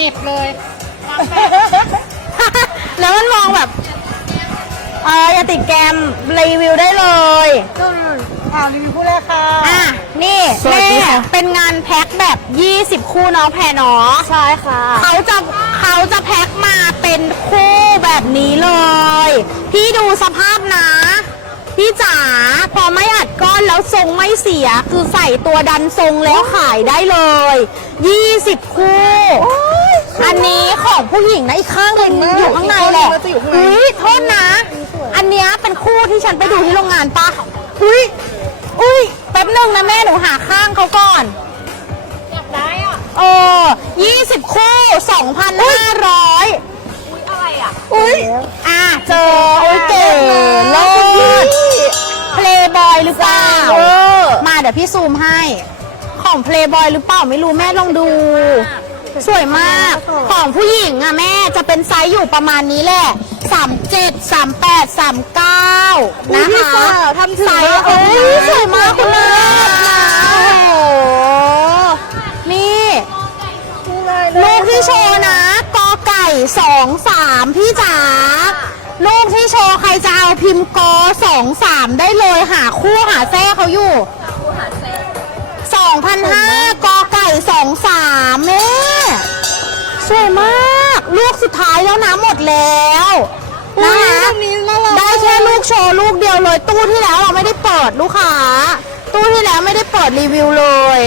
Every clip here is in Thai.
เหน็บเลยวางแบบแล้วมันมองแบบ เอออย่าติดแกมรีวิวได้เลย อ่ารีวิวคู่แรกค่ะอะ นี่สวัสแม่ดีค่ะ เป็นงานแพ็คแบบ 20 คู่น้องแพรเนาะใช่ค่ะ เขาจะเขาจะแพ็คมาเป็นคู่แบบนี้เลย พี่ดูสภาพนะ พี่จ๋าพอไม่อัดก้อนแล้วทรงไม่เสีย คือใส่ตัวดันทรงแล้วขายได้เลย 20 คู่ อันนี้ของผู้หญิงนะอีกข้างหนึ่งอยู่ข้างในแหละจะอยู่ข้างในเฮ้ยโทษนะ อันเนี้ยเป็นคู่ที่ฉันไปดูที่โรงงานปะอุ้ยอุ้ยแป๊บหนึงนะแม่หนูหาข้างเขาก่อนอยากได้อะเออ20คู่2,500อุ้ยอะไรอะอุ้ยอะเจออุ้ยเก๋โลดเพลย์บอยหรือเปล่าเวอร์มาเดี๋ยวพี่ซูมให้ ของเพลย์บอยหรือเปล่าไม่รู้แม่ลองดู สวยมากของผู้หญิงอะแม่จะเป็นไซส์อยู่ประมาณนี้แหละ37 38 39นะคะทำถึงไซส์เอ้ยสวยมากคุณแม่โอ้โหนี่ลูกที่โชว์นะกอไก่สองสามพี่จ๋าลูกที่โชว์ใครจะเอาพิมพ์กอสองสามได้เลยหาคู่หาแท้เขาอยู่ สองพันห้ากอไก่สองสามแม่ สวยมาก ลูกสุดท้ายแล้วนะหมดแล้วนะคะนี้น่ารักได้แค่ลูกโชว์ลูกเดียวเลย ตู้ที่แล้วเราไม่ได้เปิดลูกค้า ตู้ที่แล้วไม่ได้เปิดรีวิวเลย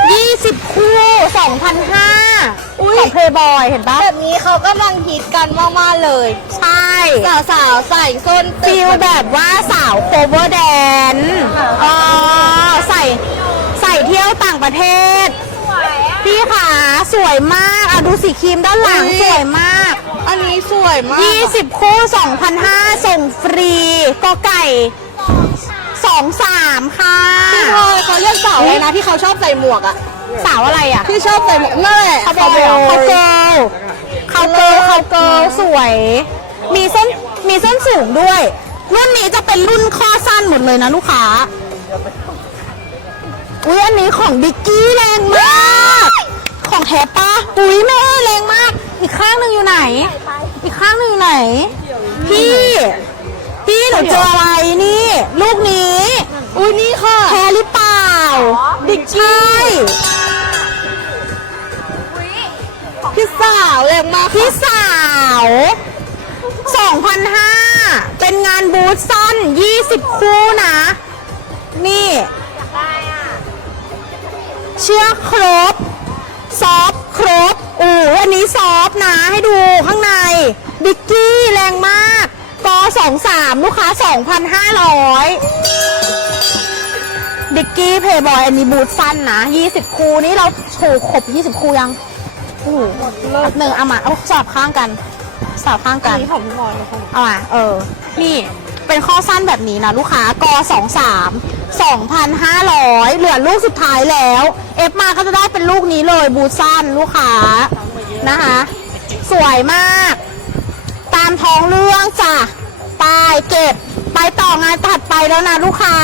20 คู่ 2,500ของเพย์บอยเห็นปะแบบนี้เขากำลังฮิตกันมากๆเลย ใช่สาวๆใส่ส้นตึฟิลแบบว่าสาวโคเวอร์แดนเออใส่ใส่เที่ยวต่างประเทศ พี่ขาสวยมากอะดูสีครีมด้านหลังสวยมาก อันนี้สวยมาก 20 คู่ 2,500ส่งฟรีกอไก่ 23 ค่ะ พี่พลอยเขาเรียกสาวเลยนะที่เขาชอบใส่หมวกอะ สาวอะไรอะที่ชอบใส่หมวกนั่นแหละเขาบอกเขาเกิลเขาเกิลเขาเกิลสวย มีส้นมีส้นสูงด้วย รุ่นนี้จะเป็นรุ่นข้อสั้นหมดเลยนะลูกค้า อุ้ยอันนี้ของดิกกี้แรงมาก ของแท้ปะอุ้ยแม่แรงมาก อีกข้างหนึ่งอยู่ไหน อีกข้างหนึ่งอยู่ไหน พี่ พี่หนูเจออะไรนี่ ลูกนี้ อุ้ยนี่ค่ะแพ้หรือเปล่าดิกกี้พี่สาวแรงมากพี่สาว2,500เป็นงานบูธสั้น 20 คู่นะ นี่เชือกครบ นนี้ซอฟต์นะให้ดูข้างใน บิกกี้แรงมากก23ลูกค้า2,500บิกกี้เพย์บอยอันนี้บูธสั้นนะ20คู่นี่เราโชว์ครบ20คู่ยังโอ้โหแป๊บหนึ่งเอามาเอาสลับข้างกันสลับข้างอักันนนี้ของพี่พลอยนะคะเอามาเออ นี่เป็นข้อสั้นแบบนี้นะลูกค้ากสองสามสองพันห้าร้อยเหลือลูกสุดท้ายแล้ว เอฟมาก็จะได้เป็นลูกนี้เลยบูทสั้นลูกค้า นะคะ สวยมาก ตามท้องเรื่องจ้ะไปเก็บ ไปต่องานถัดไปแล้วนะลูกค้า